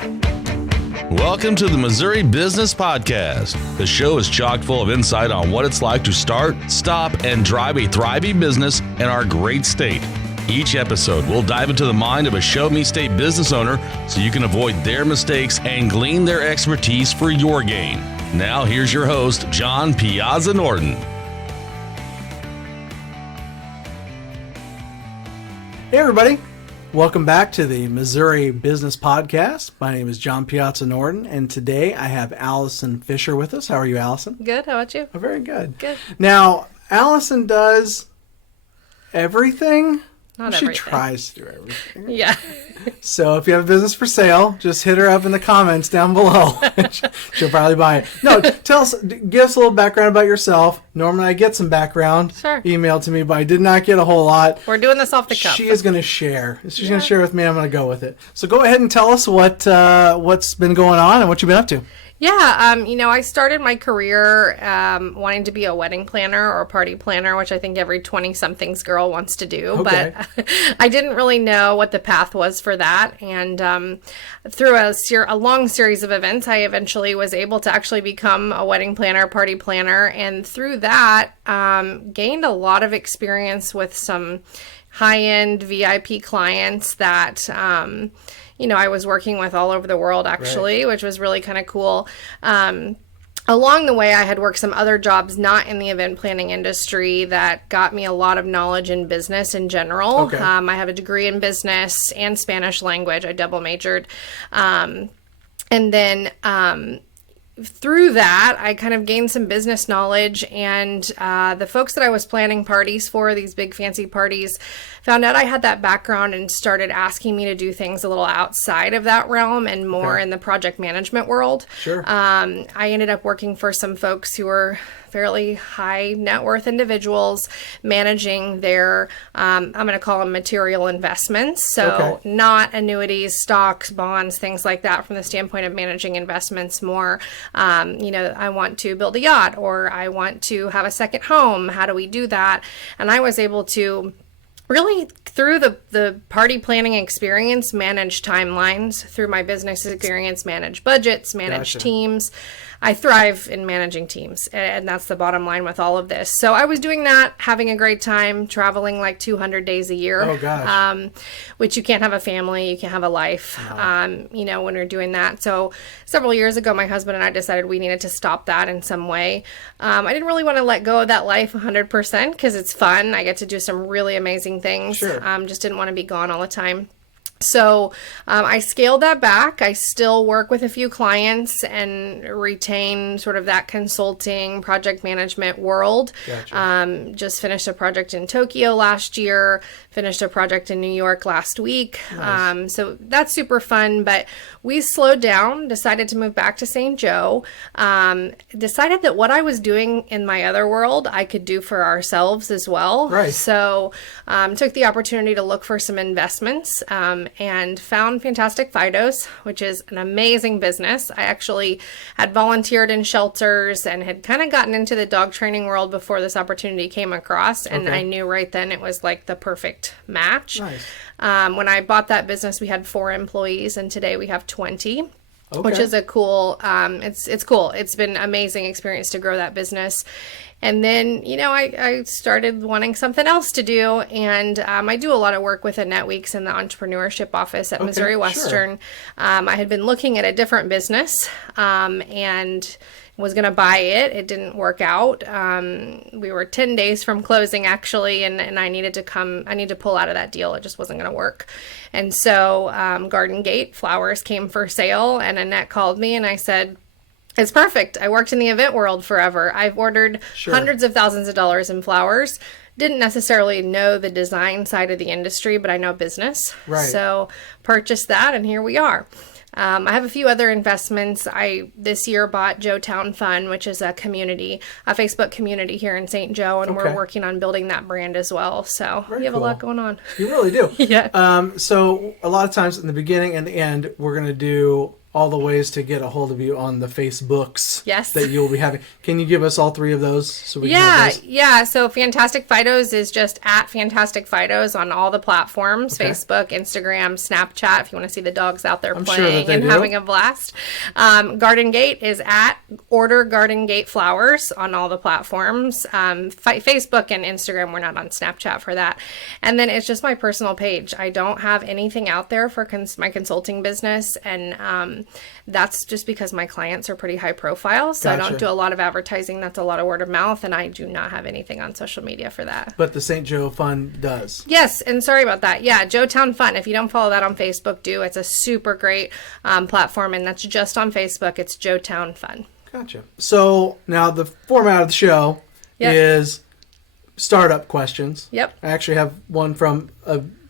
Welcome to the Missouri Business Podcast. The show is chock full of insight on what it's like to start, stop, and drive a thriving business in our great state. Each episode, we'll dive into the mind of a show me state business owner so you can avoid their mistakes and glean their expertise for your gain. Now, here's your host, John Piazza Norton. Hey, everybody. Welcome back to the Missouri Business Podcast. My name is John Piazza Norton, and today I have Alyson Fisher with us. How are you, Alyson? Good. How about you? Oh, very good. Good. Now, Alyson does everything. Not she everything. tries to do everything. Yeah. So if you have a business for sale, just hit her up in the comments down below. She'll probably buy it. No, tell us, give us a little background about yourself. Normally I get some background emailed to me, but I did not get a whole lot. We're doing this off the cuff. She is going to share. She's going to share with me. I'm going to go with it. So go ahead and tell us what's been going on and what you've been up to. Yeah, I started my career wanting to be a wedding planner or a party planner, which I think every 20-somethings girl wants to do. Okay. But I didn't really know what the path was for that. And through a long series of events, I eventually was able to actually become a wedding planner, party planner. And through that, gained a lot of experience with some high-end VIP clients that I was working with all over the world, actually, which was really kind of cool. Along the way, I had worked some other jobs not in the event planning industry that got me a lot of knowledge in business in general. Okay. I have a degree in business and Spanish language. I double majored. And then through that, I kind of gained some business knowledge, and the folks that I was planning parties for, these big fancy parties, found out I had that background and started asking me to do things a little outside of that realm and more in the project management world. Sure. I ended up working for some folks who were fairly high net worth individuals managing their, I'm going to call them material investments. So not annuities, stocks, bonds, things like that from the standpoint of managing investments more. I want to build a yacht, or I want to have a second home. How do we do that? And I was able to really, through the party planning experience, manage timelines, through my business experience, manage budgets, manage teams. I thrive in managing teams, and that's the bottom line with all of this. So I was doing that, having a great time, traveling like 200 days a year. Oh, gosh. Which you can't have a family, you can't have a life, when you're doing that. So several years ago, my husband and I decided we needed to stop that in some way. I didn't really want to let go of that life 100% because it's fun. I get to do some really amazing things. Sure. Just didn't want to be gone all the time. So I scaled that back. I still work with a few clients and retain sort of that consulting project management world. Gotcha. Just finished a project in Tokyo last year, finished a project in New York last week. Nice. So that's super fun, but we slowed down, decided to move back to St. Joe, decided that what I was doing in my other world, I could do for ourselves as well. Right. So took the opportunity to look for some investments, and found Fantastic Fidos, which is an amazing business. I actually had volunteered in shelters and had kind of gotten into the dog training world before this opportunity came across, and I knew right then it was like the perfect match. Nice. When I bought that business, we had 4 employees, and today we have 20. Which is a cool, it's cool. It's been an amazing experience to grow that business. And then, I started wanting something else to do. And I do a lot of work with Annette Weeks in the Entrepreneurship office at Missouri Western. Sure. I had been looking at a different business and was going to buy it. It didn't work out. We were 10 days from closing, actually, and I needed to pull out of that deal. It just wasn't going to work. And so Garden Gate Flowers came for sale, and Annette called me, and I said, it's perfect. I worked in the event world forever. I've ordered hundreds of thousands of dollars in flowers. Didn't necessarily know the design side of the industry, but I know business. Right. So purchased that, and here we are. I have a few other investments. I this year bought Joetown Fun, which is a Facebook community here in St. Joe, and we're working on building that brand as well. So we have a lot going on. You really do. Yeah. So a lot of times in the beginning and the end, we're going to do all the ways to get a hold of you on the Facebooks yes. that you'll be having. Can you give us all three of those? So we can have those? Yeah. So Fantastic Fidos is just at Fantastic Fidos on all the platforms, Facebook, Instagram, Snapchat, if you want to see the dogs out there playing and having a blast. Garden Gate is at Order Garden Gate Flowers on all the platforms. Facebook and Instagram, we're not on Snapchat for that. And then it's just my personal page. I don't have anything out there for my consulting business, and that's just because my clients are pretty high profile, so gotcha. I don't do a lot of advertising. That's a lot of word of mouth, and I do not have anything on social media for that. But the St. Joe Fund does. Yes, and sorry about that. Yeah, Joetown Fun. If you don't follow that on Facebook, do. It's a super great platform, and that's just on Facebook. It's Joetown Fun. Gotcha. So now the format of the show is startup questions. Yep. I actually have one from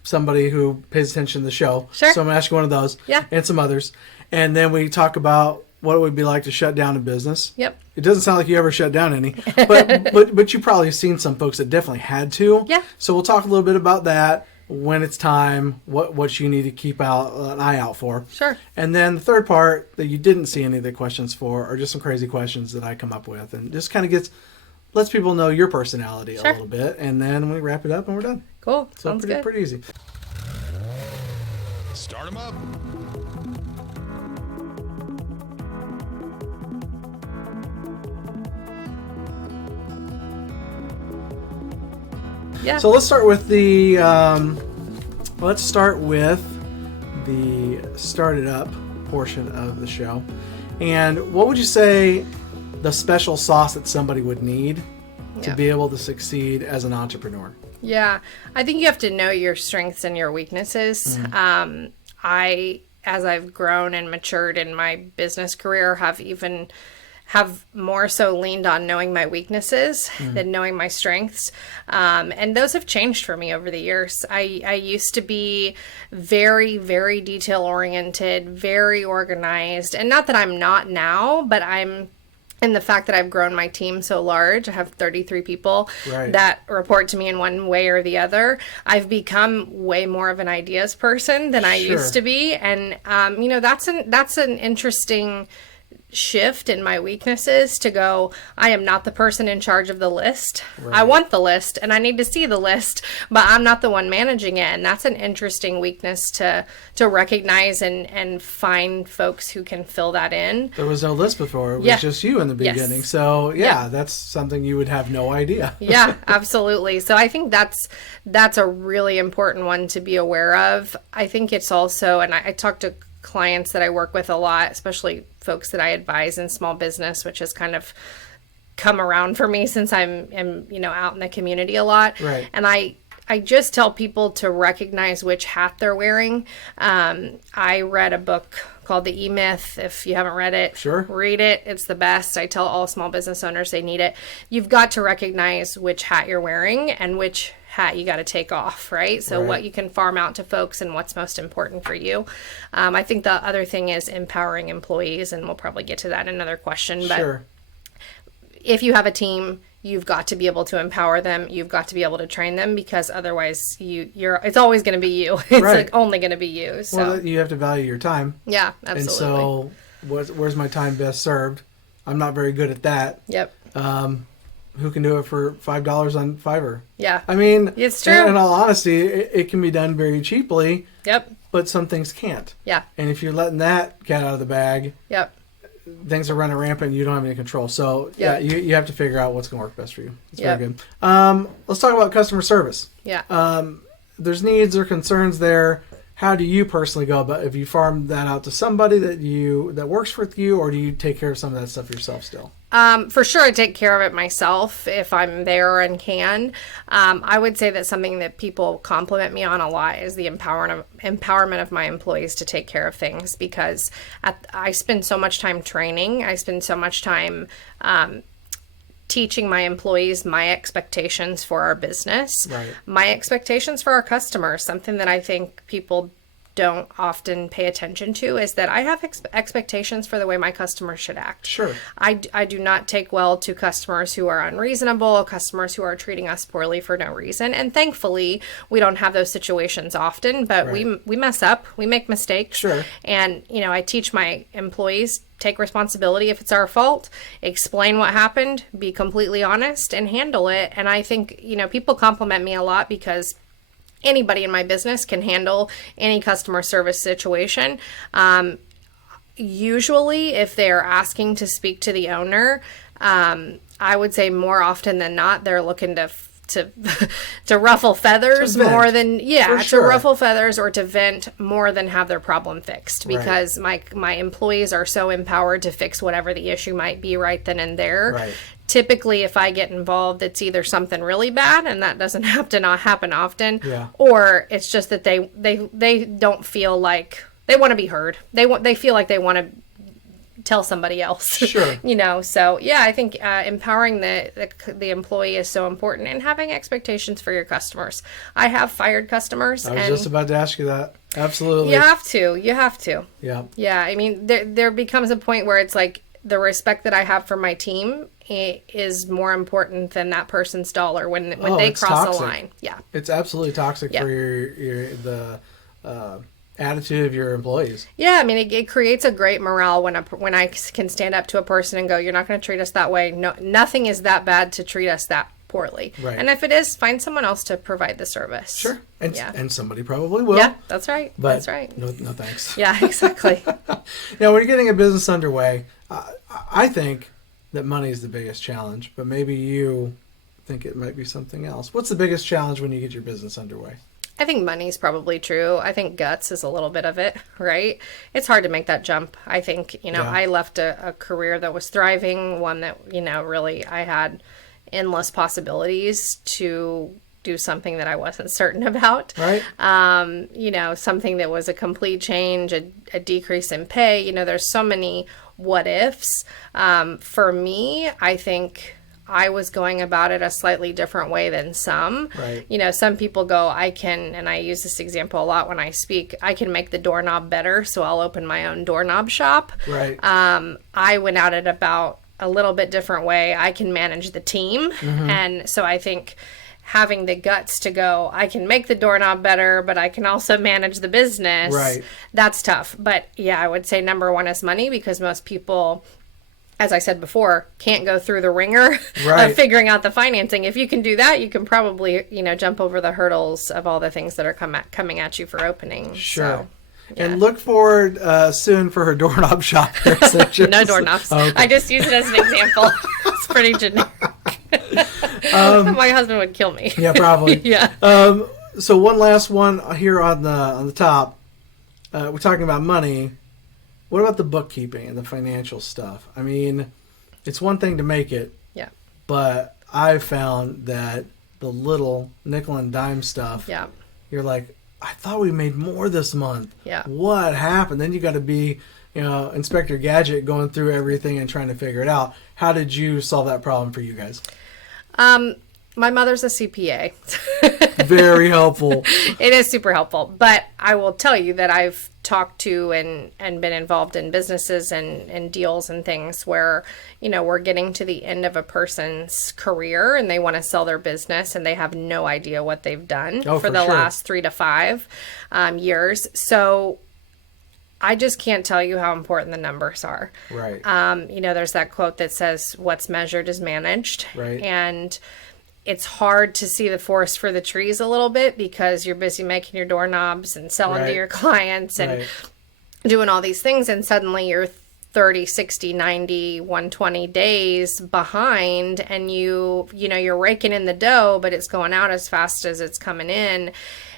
somebody who pays attention to the show. Sure. So I'm going to ask you one of those. Yeah. And some others. And then we talk about what it would be like to shut down a business. Yep. It doesn't sound like you ever shut down any, but you probably have seen some folks that definitely had to. Yeah. So we'll talk a little bit about that, when it's time, what you need to keep an eye out for. Sure. And then the third part that you didn't see any of the questions for are just some crazy questions that I come up with, and just kind of lets people know your personality a little bit, and then we wrap it up and we're done. Cool. So Sounds good. Pretty easy. Start them up. Yeah. So let's start with the started up portion of the show. And what would you say the special sauce that somebody would need to be able to succeed as an entrepreneur? Yeah, I think you have to know your strengths and your weaknesses. As I've grown and matured in my business career, have more so leaned on knowing my weaknesses than knowing my strengths. And those have changed for me over the years. I used to be very, very detail oriented, very organized, and not that I'm not now, but and the fact that I've grown my team so large, I have 33 people that report to me in one way or the other. I've become way more of an ideas person than I used to be. And, that's an interesting shift in my weaknesses to go, I am not the person in charge of the list. I want the list and I need to see the list, but I'm not the one managing it. And that's an interesting weakness to recognize and find folks who can fill that in. There was no list before. It was just you in the beginning. Yes. So that's something you would have no idea. Yeah, absolutely. So I think that's a really important one to be aware of. I think it's also, and I talk to clients that I work with a lot, especially folks that I advise in small business, which has kind of come around for me since I'm out in the community a lot. Right. And I just tell people to recognize which hat they're wearing. I read a book called The E-Myth. If you haven't read it, read it. It's the best. I tell all small business owners they need it. You've got to recognize which hat you're wearing and which hat you got to take off, right? So what you can farm out to folks and what's most important for you. I think the other thing is empowering employees, and we'll probably get to that in another question. But if you have a team, you've got to be able to empower them. You've got to be able to train them, because otherwise it's always going to be you. It's like only going to be you. So well, you have to value your time. Yeah, absolutely. And so where's my time best served? I'm not very good at that. Yep. Who can do it for $5 on Fiverr? Yeah. I mean, it's true. In all honesty, it can be done very cheaply. Yep. But some things can't. Yeah. And if you're letting that cat out of the bag, things are running rampant and you don't have any control. So you have to figure out what's going to work best for you. It's very good. Let's talk about customer service. Yeah. There's needs or concerns there. How do you personally go about it? If you farm that out to somebody that works with you, or do you take care of some of that stuff yourself still? For sure, I take care of it myself if I'm there and can. I would say that something that people compliment me on a lot is the empowerment of my employees to take care of things, because I spend so much time training. I spend so much time teaching my employees my expectations for our business, my expectations for our customers, something that I think people don't often pay attention to is that I have expectations for the way my customers should act. Sure. I do not take well to customers who are unreasonable, customers who are treating us poorly for no reason. And thankfully, we don't have those situations often, but right. we mess up, we make mistakes. Sure. And, I teach my employees, take responsibility if it's our fault, explain what happened, be completely honest, and handle it. And I think, people compliment me a lot because anybody in my business can handle any customer service situation. Usually, if they're asking to speak to the owner, I would say more often than not, they're looking to ruffle feathers more than to ruffle feathers or to vent more than have their problem fixed, because my employees are so empowered to fix whatever the issue might be right then and there. Right. Typically, if I get involved, it's either something really bad, and that doesn't have to not happen often, or it's just that they don't feel like they want to be heard. They feel like they want to tell somebody else. Sure. So I think empowering the employee is so important, and having expectations for your customers. I have fired customers. I was just about to ask you that. Absolutely. You have to. Yeah. Yeah. I mean, there becomes a point where it's like the respect that I have for my team is more important than that person's dollar when they cross a line. Yeah. It's absolutely toxic for the attitude of your employees. Yeah, I mean, it creates a great morale when I can stand up to a person and go, "You're not going to treat us that way. No, nothing is that bad to treat us that poorly." Right. And if it is, find someone else to provide the service. Sure. And somebody probably will. Yeah, that's right. But that's right. No thanks. Yeah, exactly. Now, when you're getting a business underway, I think that money is the biggest challenge, but maybe you think it might be something else. What's the biggest challenge when you get your business underway? I think money's probably true. I think guts is a little bit of it, right? It's hard to make that jump. I think, I left a career that was thriving, one that, really I had endless possibilities to do something that I wasn't certain about. Right. Something that was a complete change, a decrease in pay. There's so many what ifs. For me, I think I was going about it a slightly different way than some. Right. Some people go, and I use this example a lot when I speak, I can make the doorknob better, so I'll open my own doorknob shop. Right. I went at it about a little bit different way. I can manage the team. Mm-hmm. And so I think having the guts to go, I can make the doorknob better, but I can also manage the business. Right. That's tough. But I would say number one is money, because most people, as I said before, can't go through the ringer of figuring out the financing. If you can do that, you can probably, jump over the hurdles of all the things that are coming at you for opening. Sure. So, and look forward soon for her doorknob shop. No doorknobs. Okay. I just use it as an example. It's pretty generic. My husband would kill me. Yeah, probably. Yeah. So one last one here on the top. We're talking about money. What about the bookkeeping and the financial stuff? I mean, it's one thing to make it. Yeah. But I've found that the little nickel and dime stuff. Yeah. You're like, I thought we made more this month. Yeah. What happened? Then you got to be, Inspector Gadget going through everything and trying to figure it out. How did you solve that problem for you guys? My mother's a CPA. Very helpful. It is super helpful. But I will tell you that I've talked to and been involved in businesses and deals and things where, we're getting to the end of a person's career and they want to sell their business and they have no idea what they've done for the last 3 to 5 years. So I just can't tell you how important the numbers are. Right. There's that quote that says, what's measured is managed. Right. And it's hard to see the forest for the trees a little bit because you're busy making your doorknobs and selling to your clients and doing all these things. And suddenly you're 30, 60, 90, 120 days behind and you're raking in the dough, but it's going out as fast as it's coming in.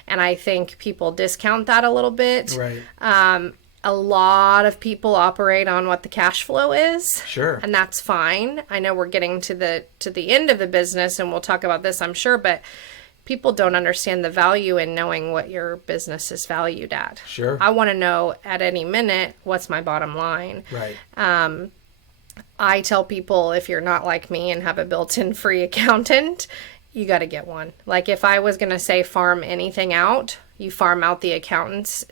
And I think people discount that a little bit. Right. A lot of people operate on what the cash flow is. Sure. And that's fine. I know we're getting to the end of the business and we'll talk about this, I'm sure, but people don't understand the value in knowing what your business is valued at. Sure. I want to know at any minute what's my bottom line. Right. I tell people, if you're not like me and have a built-in free accountant, you got to get one. Like if I was going to say farm anything out, you farm out the accountant's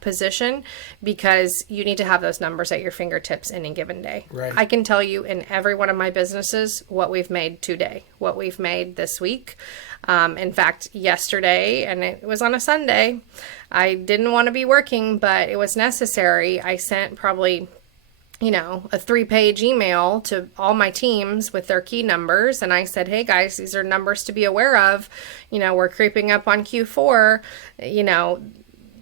position, because you need to have those numbers at your fingertips any given day. Right. I can tell you in every one of my businesses what we've made today, what we've made this week. In fact, yesterday, and it was on a Sunday, I didn't want to be working, but it was necessary. I sent probably a 3-page email to all my teams with their key numbers. And I said, hey guys, these are numbers to be aware of. We're creeping up on Q4.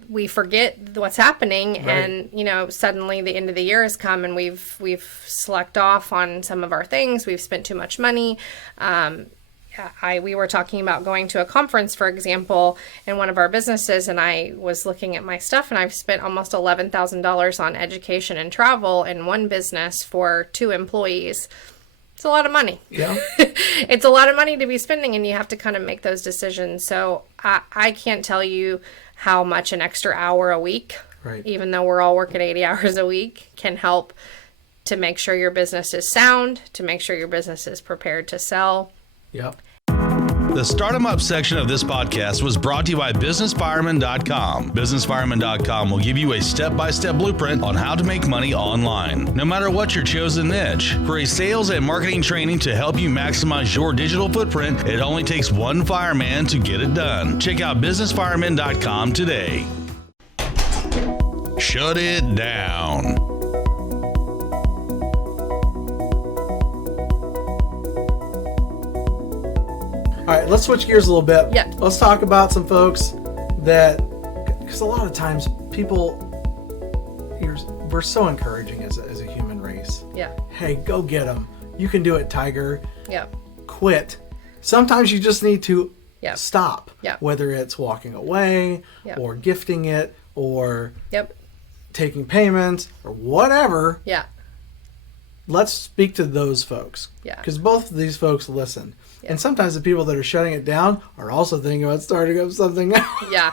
We forget what's happening. Right. And, suddenly the end of the year has come and we've slacked off on some of our things. We've spent too much money. We were talking about going to a conference, for example, in one of our businesses, and I was looking at my stuff, and I've spent almost $11,000 on education and travel in one business for 2 employees. It's a lot of money. Yeah. It's a lot of money to be spending, and you have to kind of make those decisions. So I can't tell you how much an extra hour a week, right, even though we're all working 80 hours a week, can help to make sure your business is sound, to make sure your business is prepared to sell. Yep. The Start 'em Up section of this podcast was brought to you by BusinessFireman.com. BusinessFireman.com will give you a step-by-step blueprint on how to make money online, no matter what your chosen niche. For a sales and marketing training to help you maximize your digital footprint, it only takes one fireman to get it done. Check out BusinessFireman.com today. Shut it down. All right, let's switch gears a little bit. Yeah. Let's talk about some folks that, because a lot of times we're so encouraging as a human race. Yeah. Hey, go get them. You can do it, Tiger. Yeah. Quit. Sometimes you just need to stop. Yeah. Whether it's walking away or gifting it or taking payments or whatever. Yeah. Let's speak to those folks. Yeah. Because both of these folks listen. Yeah. And sometimes the people that are shutting it down are also thinking about starting up something else. Yeah.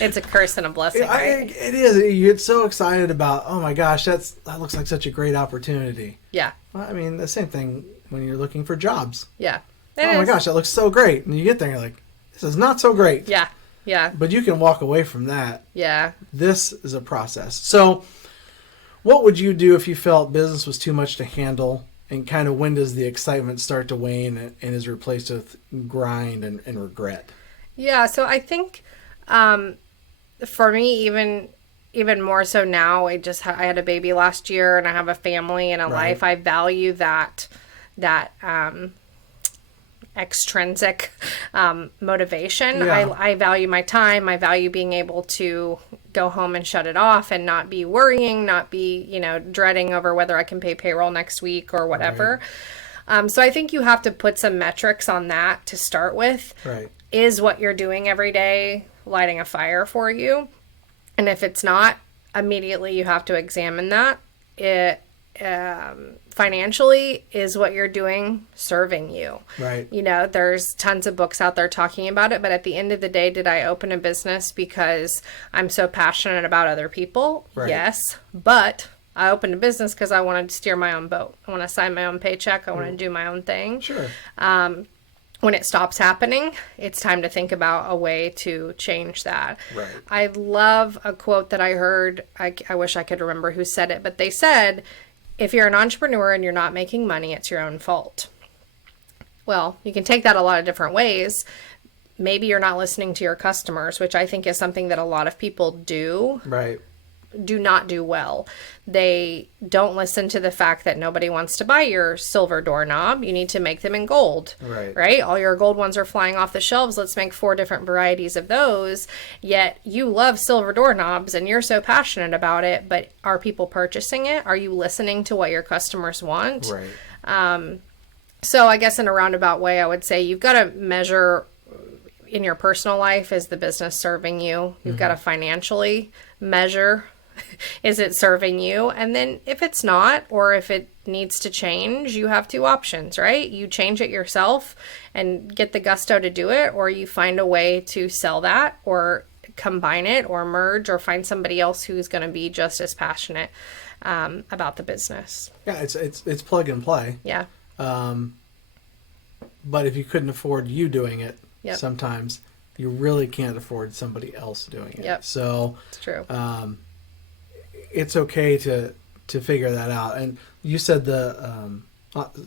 It's a curse and a blessing, right? It is. You get so excited about, oh my gosh, that looks like such a great opportunity. Yeah. Well, I mean, the same thing when you're looking for jobs. Yeah. My gosh, that looks so great. And you get there and you're like, this is not so great. Yeah. Yeah. But you can walk away from that. Yeah. This is a process. So what would you do if you felt business was too much to handle? And kind of when does the excitement start to wane and is replaced with grind and regret? Yeah, so I think for me, even more so now, I had a baby last year and I have a family and a life. I value that extrinsic motivation. Yeah. I value my time. I value being able to go home and shut it off and not be worrying, not be, dreading over whether I can pay payroll next week or whatever. Right. So I think you have to put some metrics on that to start with. Right. Is what you're doing every day lighting a fire for you? And if it's not, immediately you have to examine that. Financially, is what you're doing serving you? Right. There's tons of books out there talking about it, but at the end of the day, did I open a business because I'm so passionate about other people? Right. Yes, but I opened a business because I wanted to steer my own boat. I want to sign my own paycheck. I want to do my own thing. Sure. When it stops happening, it's time to think about a way to change that. Right. I love a quote that I heard. I wish I could remember who said it, but they said, if you're an entrepreneur and you're not making money, it's your own fault. Well, you can take that a lot of different ways. Maybe you're not listening to your customers, which I think is something that a lot of people do. Right. Do not do well. They don't listen to the fact that nobody wants to buy your silver doorknob. You need to make them in gold. Right? All your gold ones are flying off the shelves. Let's make 4 different varieties of those. Yet you love silver doorknobs and you're so passionate about it, but are people purchasing it? Are you listening to what your customers want? Right. So I guess in a roundabout way, I would say you've got to measure in your personal life, is the business serving you? You've got to financially measure, is it serving you? And then if it's not, or if it needs to change, you have 2 options, right? You change it yourself and get the gusto to do it, or you find a way to sell that or combine it or merge or find somebody else who's going to be just as passionate about the business. Yeah, it's plug and play. Yeah. But if you couldn't afford you doing it, sometimes you really can't afford somebody else doing it. Yep. So it's true. It's okay to figure that out. And you said the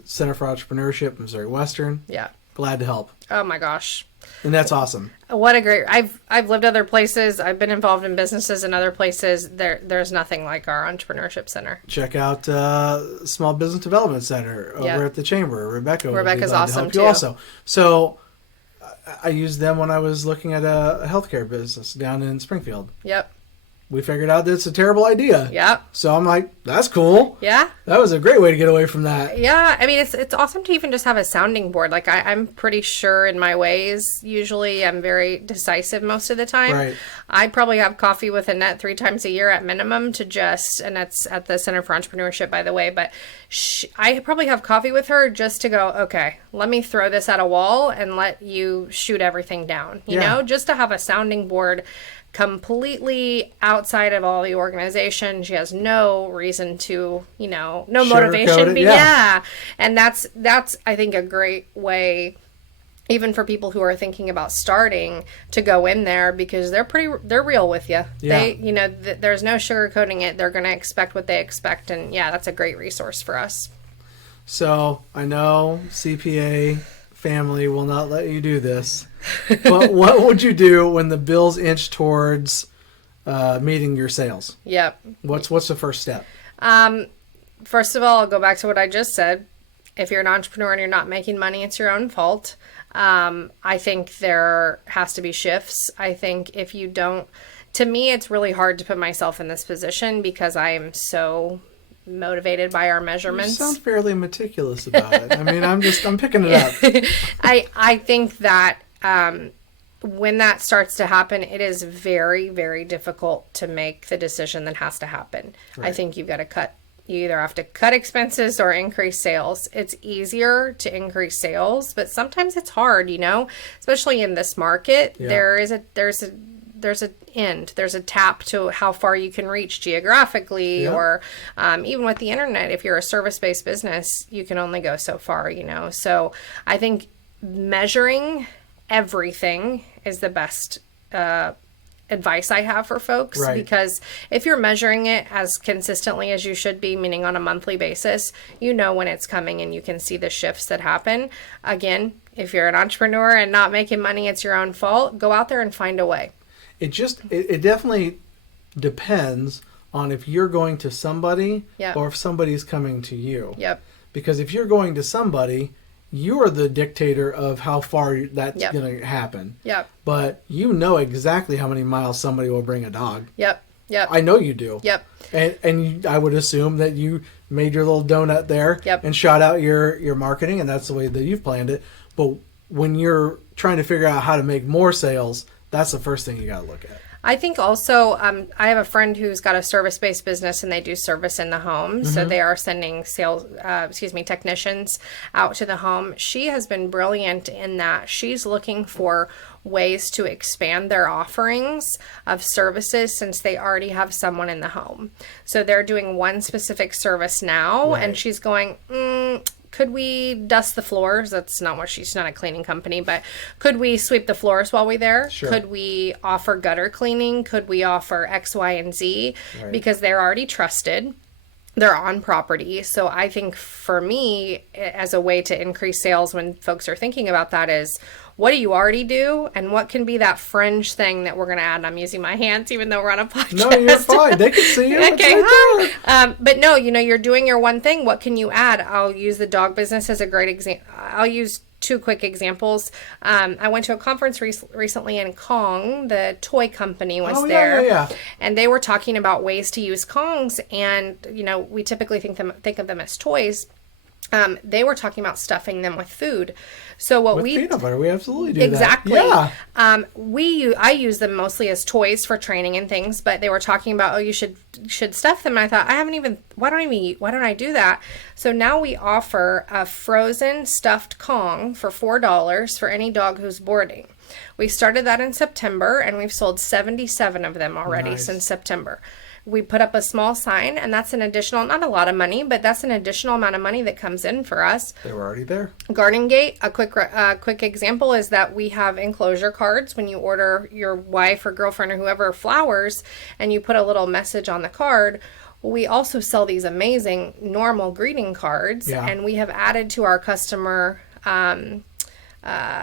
Center for Entrepreneurship, Missouri Western. Yeah. Glad to help. Oh my gosh. And that's awesome. What a great, I've lived other places. I've been involved in businesses in other places. There's nothing like our Entrepreneurship Center. Check out Small Business Development Center over at the Chamber. Rebecca's awesome too. Also. So I used them when I was looking at a healthcare business down in Springfield. Yep. We figured out that it's a terrible idea. Yep. So I'm like, that's cool. Yeah. That was a great way to get away from that. Yeah. I mean, it's awesome to even just have a sounding board. Like I'm pretty sure in my ways. Usually I'm very decisive most of the time. Right. I probably have coffee with Annette 3 times a year at minimum and that's at the Center for Entrepreneurship, by the way, but I probably have coffee with her just to go, okay, let me throw this at a wall and let you shoot everything down, you know, just to have a sounding board completely outside of all the organization. She has no reason to, no motivation. Yeah. And that's, I think, a great way, even for people who are thinking about starting, to go in there, because they're real with you. Yeah. They, there's no sugarcoating it. They're going to expect what they expect. And yeah, that's a great resource for us. So I know CPA family will not let you do this, but what would you do when the bills inch towards meeting your sales? Yep. What's the first step? First of all, I'll go back to what I just said. If you're an entrepreneur and you're not making money, it's your own fault. I think there has to be shifts. I think if you don't, to me, it's really hard to put myself in this position because I am so motivated by our measurements. You sound fairly meticulous about it. I mean, I'm picking it up. I think that when that starts to happen, it is very, very difficult to make the decision that has to happen. Right. I think you've got to you either have to cut expenses or increase sales. It's easier to increase sales, but sometimes it's hard, especially in this market. Yeah. There's an end. There's a tap to how far you can reach geographically, or even with the internet. If you're a service-based business, you can only go so far, So I think measuring everything is the best advice I have for folks, because if you're measuring it as consistently as you should be, meaning on a monthly basis, when it's coming and you can see the shifts that happen. Again, if you're an entrepreneur and not making money, it's your own fault. Go out there and find a way. It definitely depends on if you're going to somebody or if somebody's coming to you. Yep. Because if you're going to somebody, you're the dictator of how far that's going to happen. Yep. But you know exactly how many miles somebody will bring a dog. Yep. Yep. I know you do. Yep. And I would assume that you made your little donut there and shot out your marketing, and that's the way that you've planned it. But when you're trying to figure out how to make more sales, that's the first thing you got to look at. I think also, I have a friend who's got a service-based business and they do service in the home. Mm-hmm. So they are sending technicians out to the home. She has been brilliant in that she's looking for ways to expand their offerings of services since they already have someone in the home. So they're doing one specific service now, and she's going, could we dust the floors? That's not what she's not a cleaning company, but could we sweep the floors while we're there? Sure. Could we offer gutter cleaning? Could we offer X, Y, and Z? Right. Because they're already trusted. They're on property. So I think for me, as a way to increase sales when folks are thinking about that is, what do you already do? And what can be that fringe thing that we're going to add? And I'm using my hands, even though we're on a podcast. No, you're fine. They can see you. Okay, hi. But no, you're doing your one thing. What can you add? I'll use the dog business as a great example. I'll use 2 quick examples. I went to a conference recently in Kong. The toy company was there. Yeah. And they were talking about ways to use Kongs. And, we typically think of them as toys. They were talking about stuffing them with food. So with peanut butter, we absolutely do exactly. that. Yeah. I use them mostly as toys for training and things, but they were talking about, you should stuff them. And I thought, why don't I do that? So now we offer a frozen stuffed Kong for $4 for any dog who's boarding. We started that in September, and we've sold 77 of them already since September. we put up a small sign, and that's an additional, not a lot of money, but that's an additional amount of money that comes in for us. They were already there. Garden Gate, a quick example is that we have enclosure cards when you order your wife or girlfriend or whoever flowers, and you put a little message on the card. We also sell these amazing normal greeting cards, and we have added to our customer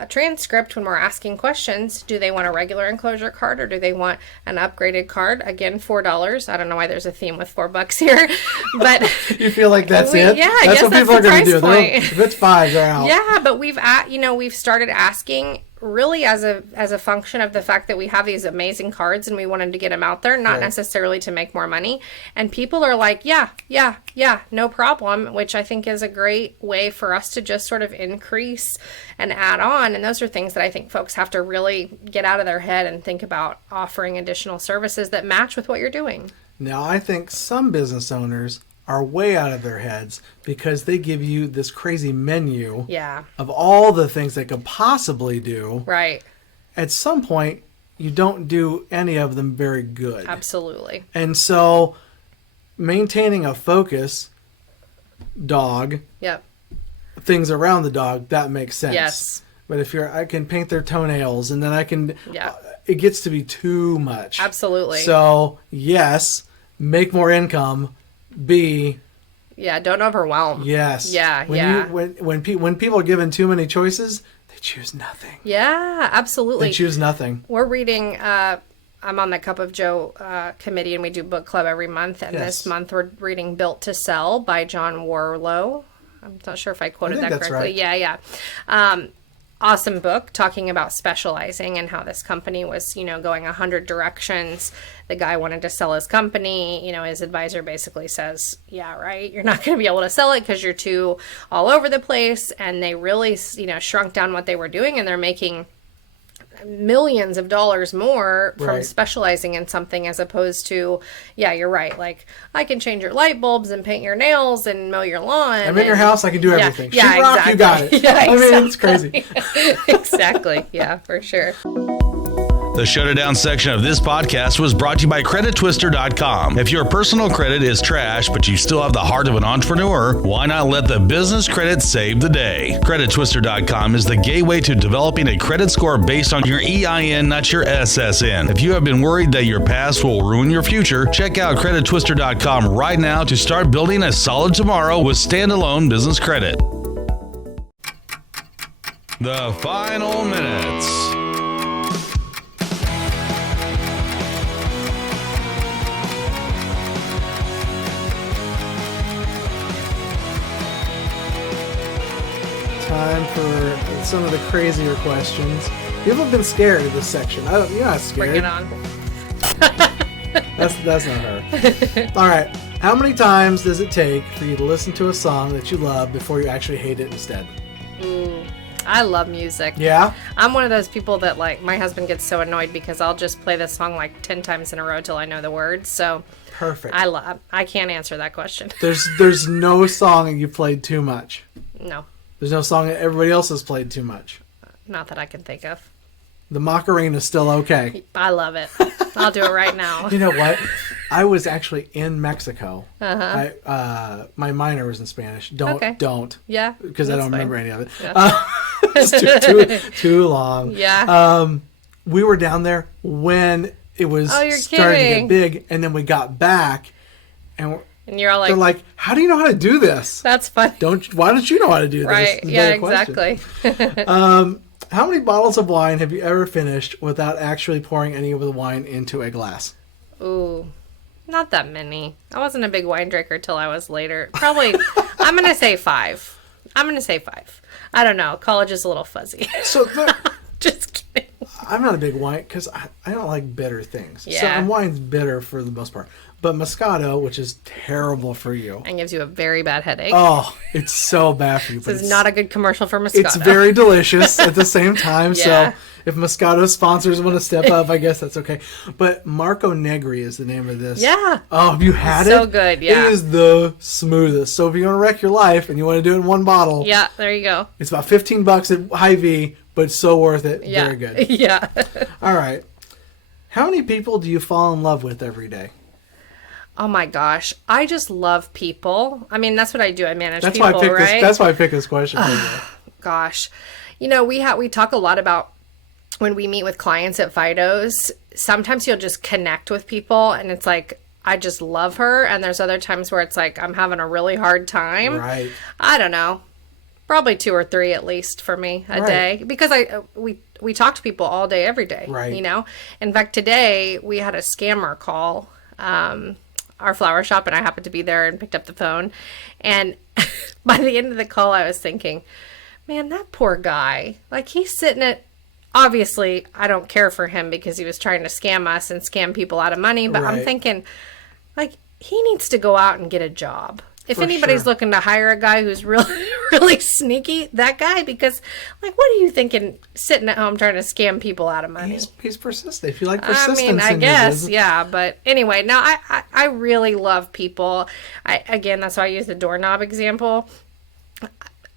transcript when we're asking questions. Do they want a regular enclosure card or do they want an upgraded card? Again, $4. I don't know why there's a theme with $4 here, but you feel like that's it? Yeah, that's what people are going to do. Point. If it's $5, they're out. Yeah, but we've started asking really as a function of the fact that we have these amazing cards and we wanted to get them out there, not necessarily to make more money. And people are like, yeah, no problem, which I think is a great way for us to just sort of increase and add on. And those are things that I think folks have to really get out of their head and think about offering additional services that match with what you're doing. Now, I think some business owners are way out of their heads because they give you this crazy menu of all the things they could possibly do. Right. At some point, you don't do any of them very good. Absolutely. And so maintaining a focus, dog, things around the dog, that makes sense. Yes. But if I can paint their toenails and then I can, it gets to be too much. Absolutely. So yes, make more income. Don't overwhelm. Yes. Yeah. When people are given too many choices, they choose nothing. Yeah, absolutely. They choose nothing. We're reading. I'm on the Cup of Joe committee, and we do book club every month. And this month we're reading "Built to Sell" by John Warlow. I'm not sure if I quoted that correctly. Right. Yeah. Awesome book talking about specializing and how this company was, going 100 directions. The guy wanted to sell his company. His advisor basically says, yeah, right, you're not going to be able to sell it because you're too all over the place. And they really, shrunk down what they were doing, and they're making millions of dollars more from specializing in something as opposed to, you're right. Like, I can change your light bulbs and paint your nails and mow your lawn. I'm in your house. I can do everything. Yeah, Sheetrock, you got it. Yeah, exactly. I mean, it's crazy. Exactly. Yeah, for sure. The Shut It Down section of this podcast was brought to you by CreditTwister.com. If your personal credit is trash, but you still have the heart of an entrepreneur, why not let the business credit save the day? CreditTwister.com is the gateway to developing a credit score based on your EIN, not your SSN. If you have been worried that your past will ruin your future, check out CreditTwister.com right now to start building a solid tomorrow with standalone business credit. The final minutes. Time for some of the crazier questions. People have been scared of this section. You're not scared. Bring it on. That's not her. All right. How many times does it take for you to listen to a song that you love before you actually hate it instead? I love music. Yeah? I'm one of those people that, my husband gets so annoyed because I'll just play this song 10 times in a row till I know the words. So perfect. I can't answer that question. There's no song you played too much. No. There's no song that everybody else has played too much. Not that I can think of. The Macarena's still okay. I love it. I'll do it right now. You know what? I was actually in Mexico. My minor was in Spanish. Don't. Yeah. Because I don't remember any of it. Yeah. It's too long. Yeah. We were down there when it was starting to get big, and then we got back, and you're all like, they're like, how do you know how to do this? That's funny. Why don't you know how to do this? Right. Yeah, exactly. How many bottles of wine have you ever finished without actually pouring any of the wine into a glass? Ooh, not that many. I wasn't a big wine drinker till I was later. Probably, I'm going to say 5. I don't know. College is a little fuzzy. So just kidding. I'm not a big wine because I don't like bitter things. Yeah. So wine's bitter for the most part. But Moscato, which is terrible for you. And gives you a very bad headache. Oh, it's so bad for you. This is not a good commercial for Moscato. It's very delicious at the same time. Yeah. So if Moscato sponsors want to step up, I guess that's okay. But Marco Negri is the name of this. Yeah. Oh, have you had it? So good, yeah. It is the smoothest. So if you want to wreck your life and you want to do it in one bottle. Yeah, there you go. It's about $15 at Hy-Vee, but it's so worth it. Yeah. Very good. Yeah. All right. How many people do you fall in love with every day? Oh my gosh. I just love people. I mean, that's what I do. I manage that's people, why I picked right? That's why I picked this question for you. Gosh. You know, we talk a lot about when we meet with clients at Fidos, sometimes you'll just connect with people and it's like, I just love her. And there's other times where it's like, I'm having a really hard time. Right. I don't know. Probably 2 or 3 at least for me a day, because we talk to people all day, every day, right. You know? In fact, today we had a scammer call, our flower shop, and I happened to be there and picked up the phone. And by the end of the call, I was thinking, man, that poor guy, like he's sitting at, obviously I don't care for him because he was trying to scam us and scam people out of money. But right. I'm thinking like he needs to go out and get a job. If anybody's looking to hire a guy who's really, really sneaky, that guy, because, like, what are you thinking sitting at home trying to scam people out of money? He's persistent. If you like persistence. I mean, I guess, yeah. But anyway, now I really love people. Again, that's why I use the doorknob example.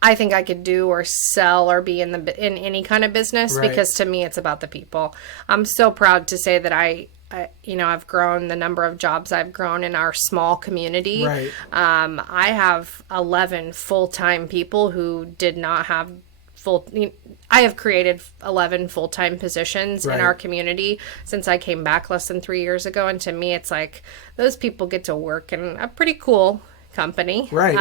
I think I could do or sell or be in any kind of business because to me, it's about the people. I'm so proud to say that I've grown the number of jobs I've grown in our small community. Right. I have 11 full-time people who did not have I have created 11 full-time positions in our community since I came back less than 3 years ago. And to me, it's like those people get to work in a pretty cool company, right?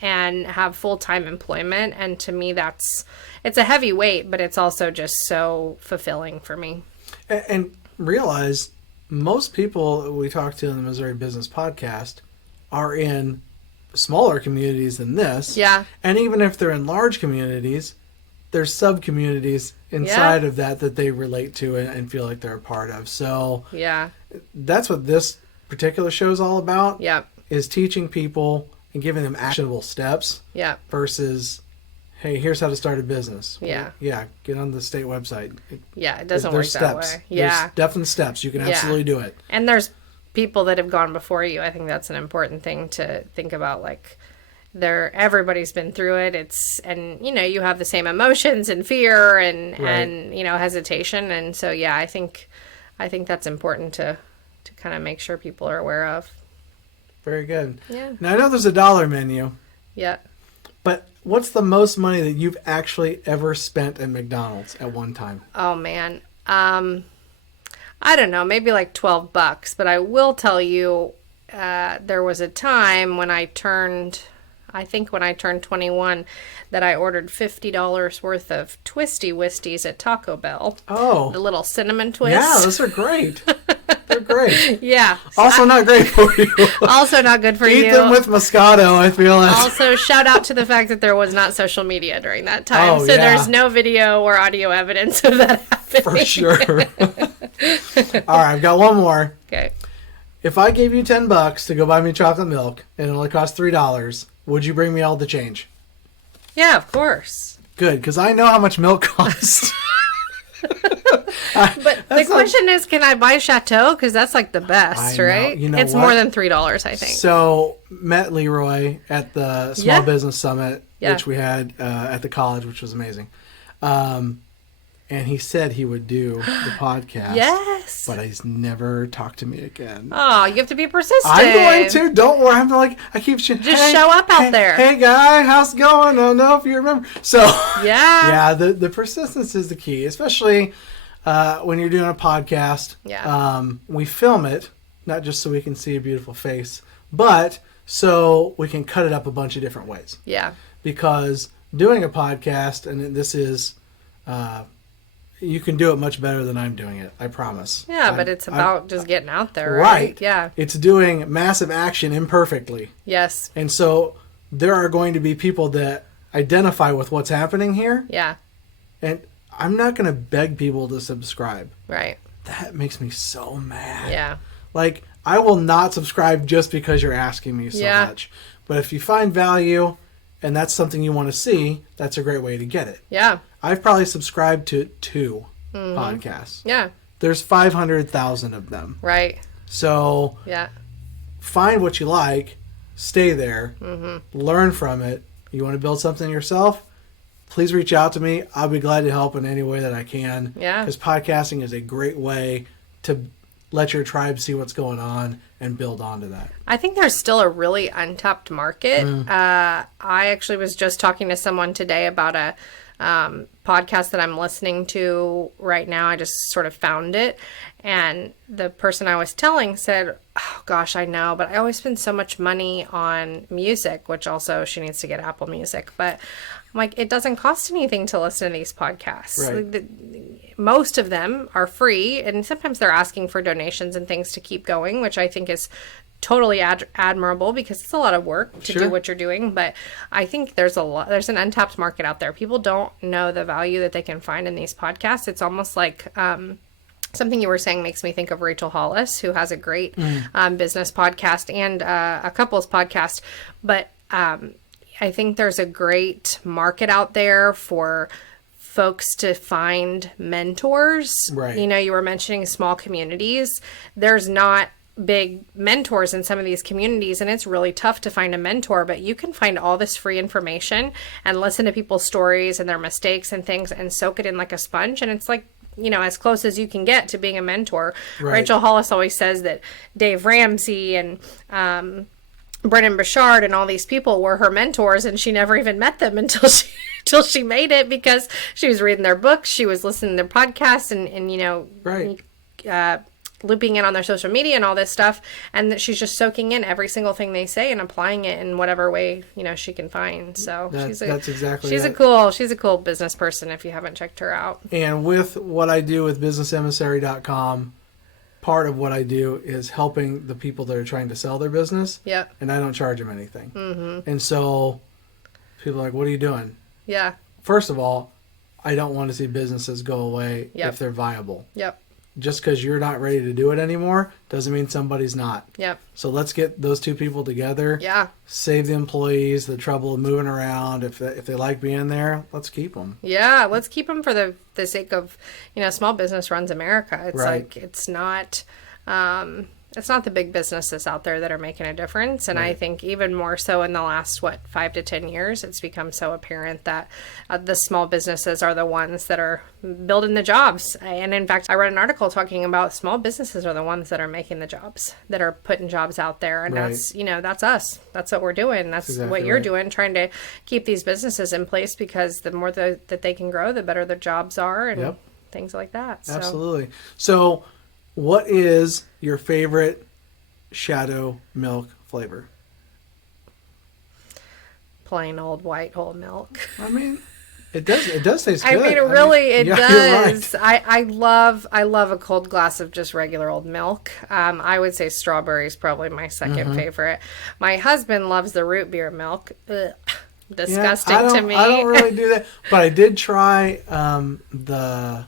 And have full-time employment. And to me, it's a heavy weight, but it's also just so fulfilling for me. And realize most people we talk to in the Missouri Business Podcast are in smaller communities than this. Yeah. And even if they're in large communities, there's sub-communities inside of that they relate to and feel like they're a part of. So yeah, that's what this particular show is all about. Yeah. Is teaching people and giving them actionable steps. Yeah. Versus, hey, here's how to start a business. Yeah. Yeah. Get on the state website. It doesn't work that way. Yeah. There's definite steps. You can absolutely do it. And there's people that have gone before you. I think that's an important thing to think about. Like, everybody's been through it. And you have the same emotions and fear and hesitation. And so, yeah, I think that's important to kind of make sure people are aware of. Very good. Yeah. Now, I know there's a dollar menu. Yeah. But what's the most money that you've actually ever spent at McDonald's at one time? Oh, man. I don't know. Maybe like $12. But I will tell you, there was a time when I turned 21, that I ordered $50 worth of Twisty Wisties at Taco Bell. Oh. The little cinnamon twist. Yeah, those are great. They're great. Yeah. Also not great for you. Also not good for you. Eat them with Moscato, I feel like. Also, shout out to the fact that there was not social media during that time. So there's no video or audio evidence of that happening. For sure. All right, I've got one more. Okay. If I gave you $10 to go buy me chocolate milk and it only cost $3, would you bring me all the change? Yeah, of course. Good, because I know how much milk costs. But the question is, can I buy Chateau? Because that's like the best, right? You know it's more than $3, I think. So, met Leroy at the Small Business Summit, which we had at the college, which was amazing. And he said he would do the podcast. Yes. But he's never talked to me again. Oh, you have to be persistent. I'm going to. Don't worry. I'm like, I keep just show up out there. Hey, guy, how's it going? I don't know if you remember. So, yeah, the persistence is the key, especially when you're doing a podcast. Yeah. We film it, not just so we can see a beautiful face, but so we can cut it up a bunch of different ways. Yeah. Because doing a podcast, and this is... you can do it much better than I'm doing it, I promise. Yeah, but it's about just getting out there, right? Yeah. It's doing massive action imperfectly. Yes. And so there are going to be people that identify with what's happening here. Yeah. And I'm not going to beg people to subscribe. Right. That makes me so mad. Yeah. Like, I will not subscribe just because you're asking me so much. But if you find value and that's something you want to see, that's a great way to get it. Yeah. I've probably subscribed to 2 podcasts. Yeah. There's 500,000 of them. Right. So find what you like, stay there, learn from it. You want to build something yourself? Please reach out to me. I'll be glad to help in any way that I can. Yeah. Because podcasting is a great way to let your tribe see what's going on and build onto that. I think there's still a really untapped market. I actually was just talking to someone today about a podcast that I'm listening to right now. I just sort of found it. And the person I was telling said, oh gosh, I know, but I always spend so much money on music, which also she needs to get Apple Music. But I'm like, it doesn't cost anything to listen to these podcasts. Right. Most of them are free, and sometimes they're asking for donations and things to keep going, which I think is totally admirable, because it's a lot of work to do what you're doing. But I think there's an untapped market out there. People don't know the value that they can find in these podcasts. It's almost like something you were saying makes me think of Rachel Hollis, who has a great business podcast and a couples podcast. But I think there's a great market out there for folks to find mentors. Right. You know, you were mentioning small communities. There's not big mentors in some of these communities, and it's really tough to find a mentor, but you can find all this free information and listen to people's stories and their mistakes and things and soak it in like a sponge. And it's like, you know, as close as you can get to being a mentor. Right. Rachel Hollis always says that Dave Ramsey and Brennan Burchard and all these people were her mentors, and she never even met them until she made it, because she was reading their books, she was listening to their podcasts, and you know, looping in on their social media and all this stuff, and that she's just soaking in every single thing they say and applying it in whatever way, you know, she can find. So she's a cool business person if you haven't checked her out. And with what I do with businessemissary.com, part of what I do is helping the people that are trying to sell their business. Yep. And I don't charge them anything. Mm-hmm. And so people are like, what are you doing? Yeah. First of all, I don't want to see businesses go away if they're viable. Yep. Just because you're not ready to do it anymore doesn't mean somebody's not. Yep. So let's get those two people together. Yeah. Save the employees the trouble of moving around. If they like being there, let's keep them. Yeah, let's keep them for the sake of, you know, small business runs America. It's like, it's not the big businesses out there that are making a difference. And I think even more so in the last, 5 to 10 years, it's become so apparent that the small businesses are the ones that are building the jobs. And in fact, I read an article talking about small businesses are the ones that are making the jobs, that are putting jobs out there. And that's, you know, that's us. That's what we're doing. That's exactly what you're doing, trying to keep these businesses in place, because the more that they can grow, the better their jobs are and things like that. Absolutely. So what is your favorite shadow milk flavor? Plain old white whole milk. I mean, it does taste good. I mean, it does. Right. I love a cold glass of just regular old milk. I would say strawberry is probably my second favorite. My husband loves the root beer milk. Ugh, disgusting to me. I don't really do that, but I did try the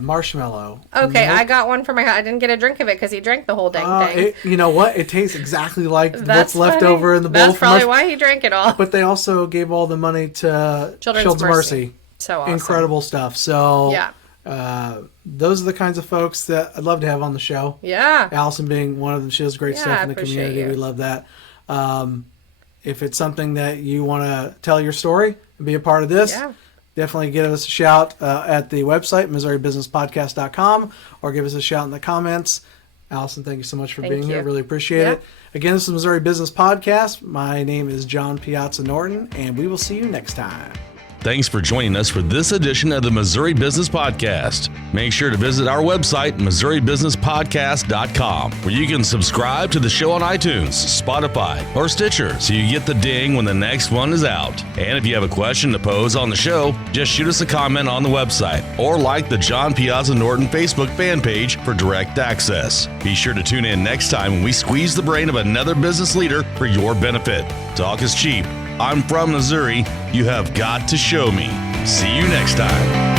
marshmallow. Okay, milk. I got one for I didn't get a drink of it because he drank the whole dang thing. You know what? It tastes exactly like what's left over in the bowl. That's probably why he drank it all. But they also gave all the money to Children's Mercy. So awesome. Incredible stuff. So those are the kinds of folks that I'd love to have on the show. Yeah. Alyson being one of them. She does great stuff in the community. We love that. If it's something that you want to tell your story and be a part of this, definitely give us a shout at the website, MissouriBusinessPodcast.com, or give us a shout in the comments. Alyson, thank you so much for being here. Really appreciate it. Again, this is Missouri Business Podcast. My name is John Piazza Norton, and we will see you next time. Thanks for joining us for this edition of the Missouri Business Podcast. Make sure to visit our website, MissouriBusinessPodcast.com, where you can subscribe to the show on iTunes, Spotify, or Stitcher, so you get the ding when the next one is out. And if you have a question to pose on the show, just shoot us a comment on the website, or like the John Piazza Norton Facebook fan page for direct access. Be sure to tune in next time when we squeeze the brain of another business leader for your benefit. Talk is cheap. I'm from Missouri. You have got to show me. See you next time.